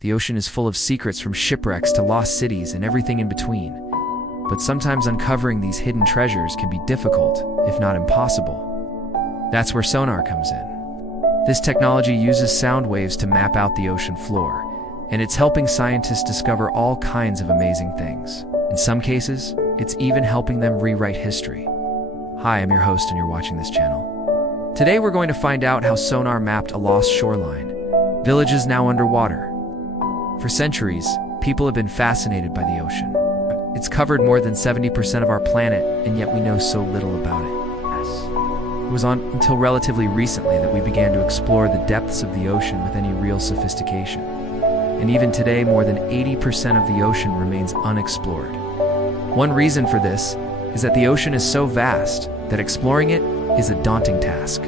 The ocean is full of secrets, from shipwrecks to lost cities and everything in between. But sometimes uncovering these hidden treasures can be difficult, if not impossible. That's where sonar comes in. This technology uses sound waves to map out the ocean floor, and it's helping scientists discover all kinds of amazing things. In some cases, it's even helping them rewrite history. Hi, I'm your host and you're watching this channel. Today we're going to find out how sonar mapped a lost shoreline, villages now underwater. For centuries, people have been fascinated by the ocean. It's covered more than 70% of our planet, and yet we know so little about it. It was until relatively recently that we began to explore the depths of the ocean with any real sophistication. And even today, more than 80% of the ocean remains unexplored. One reason for this is that the ocean is so vast that exploring it is a daunting task.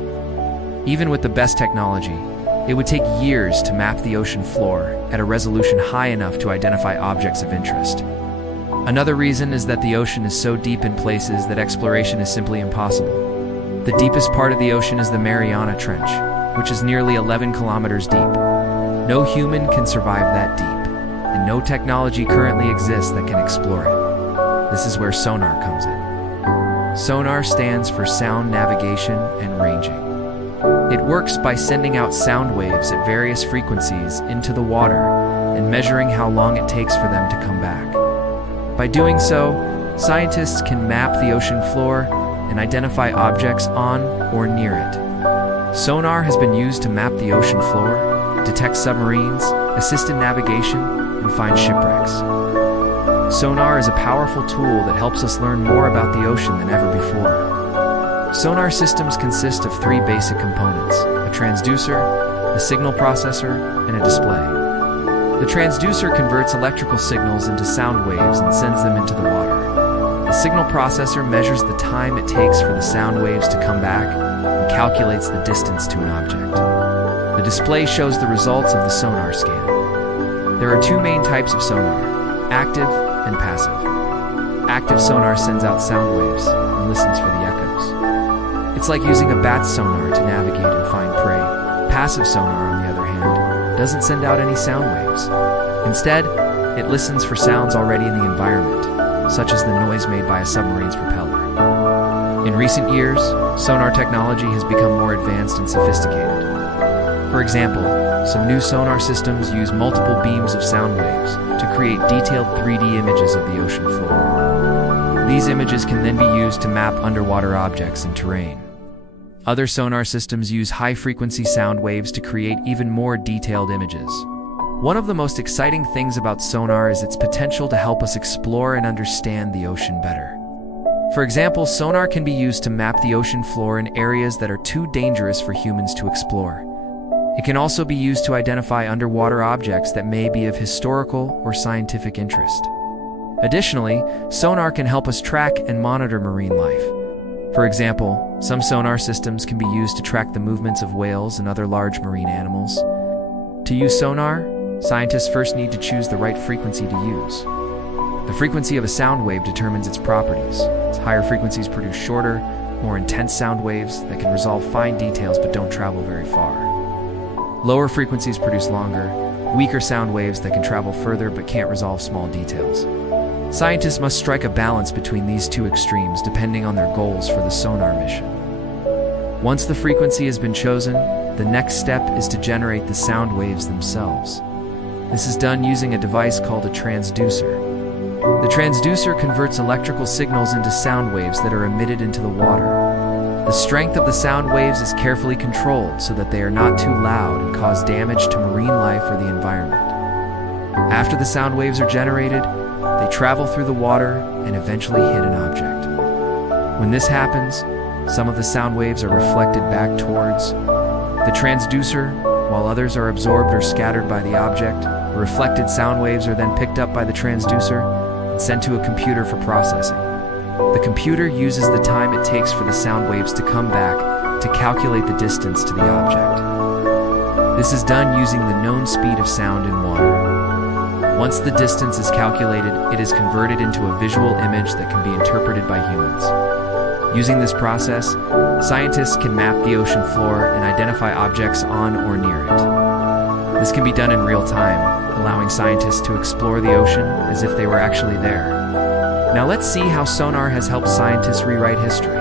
Even with the best technology, it would take years to map the ocean floor at a resolution high enough to identify objects of interest. Another reason is that the ocean is so deep in places that exploration is simply impossible. The deepest part of the ocean is the Mariana Trench, which is nearly 11 kilometers deep. No human can survive that deep, and no technology currently exists that can explore it. This is where sonar comes in. Sonar stands for sound navigation and ranging. It works by sending out sound waves at various frequencies into the water and measuring how long it takes for them to come back. By doing so, scientists can map the ocean floor and identify objects on or near it. Sonar has been used to map the ocean floor, detect submarines, assist in navigation, and find shipwrecks. Sonar is a powerful tool that helps us learn more about the ocean than ever before. Sonar systems consist of three basic components: a transducer, a signal processor, and a display. The transducer converts electrical signals into sound waves and sends them into the water. The signal processor measures the time it takes for the sound waves to come back and calculates the distance to an object. The display shows the results of the sonar scan. There are two main types of sonar: active and passive. Active sonar sends out sound waves and listens for the echoes. It's like using a bat's sonar to navigate and find prey. Passive sonar, on the other hand, doesn't send out any sound waves. Instead, it listens for sounds already in the environment, such as the noise made by a submarine's propeller. In recent years, sonar technology has become more advanced and sophisticated. For example, some new sonar systems use multiple beams of sound waves to create detailed 3D images of the ocean floor. These images can then be used to map underwater objects and terrain. Other sonar systems use high-frequency sound waves to create even more detailed images. One of the most exciting things about sonar is its potential to help us explore and understand the ocean better. For example, sonar can be used to map the ocean floor in areas that are too dangerous for humans to explore. It can also be used to identify underwater objects that may be of historical or scientific interest. Additionally, sonar can help us track and monitor marine life. For example, some sonar systems can be used to track the movements of whales and other large marine animals. To use sonar, scientists first need to choose the right frequency to use. The frequency of a sound wave determines its properties. Higher frequencies produce shorter, more intense sound waves that can resolve fine details but don't travel very far. Lower frequencies produce longer, weaker sound waves that can travel further but can't resolve small details. Scientists must strike a balance between these two extremes depending on their goals for the sonar mission. Once the frequency has been chosen, the next step is to generate the sound waves themselves. This is done using a device called a transducer. The transducer converts electrical signals into sound waves that are emitted into the water. The strength of the sound waves is carefully controlled so that they are not too loud and cause damage to marine life or the environment. After the sound waves are generated, they travel through the water and eventually hit an object. When this happens, some of the sound waves are reflected back towards the transducer, while others are absorbed or scattered by the object. The reflected sound waves are then picked up by the transducer and sent to a computer for processing. The computer uses the time it takes for the sound waves to come back to calculate the distance to the object. This is done using the known speed of sound in water. Once the distance is calculated, it is converted into a visual image that can be interpreted by humans. Using this process, scientists can map the ocean floor and identify objects on or near it. This can be done in real time, scientists to explore the ocean as if they were actually there. Now let's see how sonar has helped scientists rewrite history.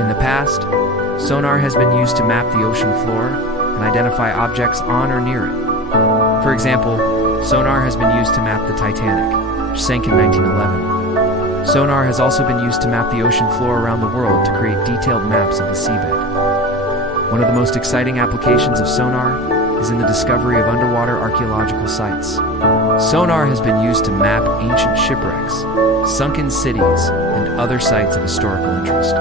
In the past, sonar has been used to map the ocean floor and identify objects on or near it. For example, sonar has been used to map the Titanic, which sank in 1911. Sonar has also been used to map the ocean floor around the world to create detailed maps of the seabed. One of the most exciting applications of sonar is in the discovery of underwater archaeological sites. Sonar has been used to map ancient shipwrecks, sunken cities, and other sites of historical interest.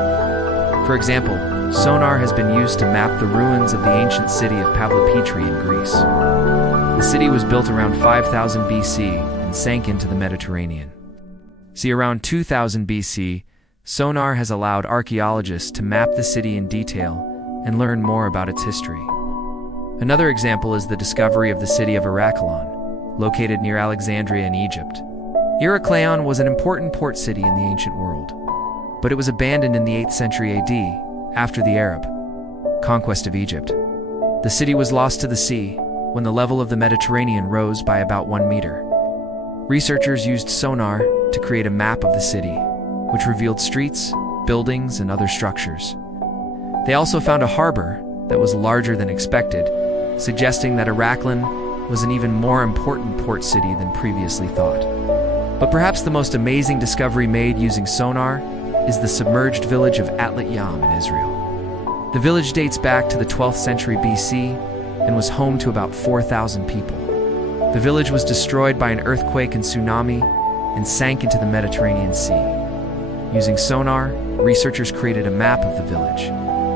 For example, sonar has been used to map the ruins of the ancient city of Petri in Greece. The city was built around 5000 BC and sank into the Mediterranean. See, around 2000 BC, sonar has allowed archaeologists to map the city in detail and learn more about its history. Another example is the discovery of the city of Archaeology, located near Alexandria in Egypt. Heracleion was an important port city in the ancient world, but it was abandoned in the 8th century AD, after the Arab conquest of Egypt. The city was lost to the sea when the level of the Mediterranean rose by about 1 meter. Researchers used sonar to create a map of the city, which revealed streets, buildings, and other structures. They also found a harbor that was larger than expected, suggesting that Heracleion was an even more important port city than previously thought. But perhaps the most amazing discovery made using sonar is the submerged village of Atlat Yam in Israel. The village dates back to the 12th century BC and was home to about 4,000 people. The village was destroyed by an earthquake and tsunami and sank into the Mediterranean Sea. Using sonar, researchers created a map of the village,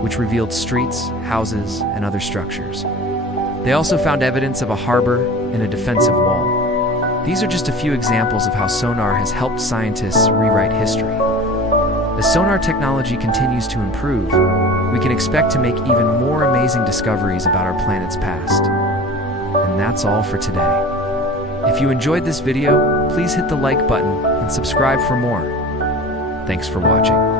which revealed streets, houses, and other structures. They also found evidence of a harbor and a defensive wall. These are just a few examples of how sonar has helped scientists rewrite history. As sonar technology continues to improve, we can expect to make even more amazing discoveries about our planet's past. And that's all for today. If you enjoyed this video, please hit the like button and subscribe for more. Thanks for watching.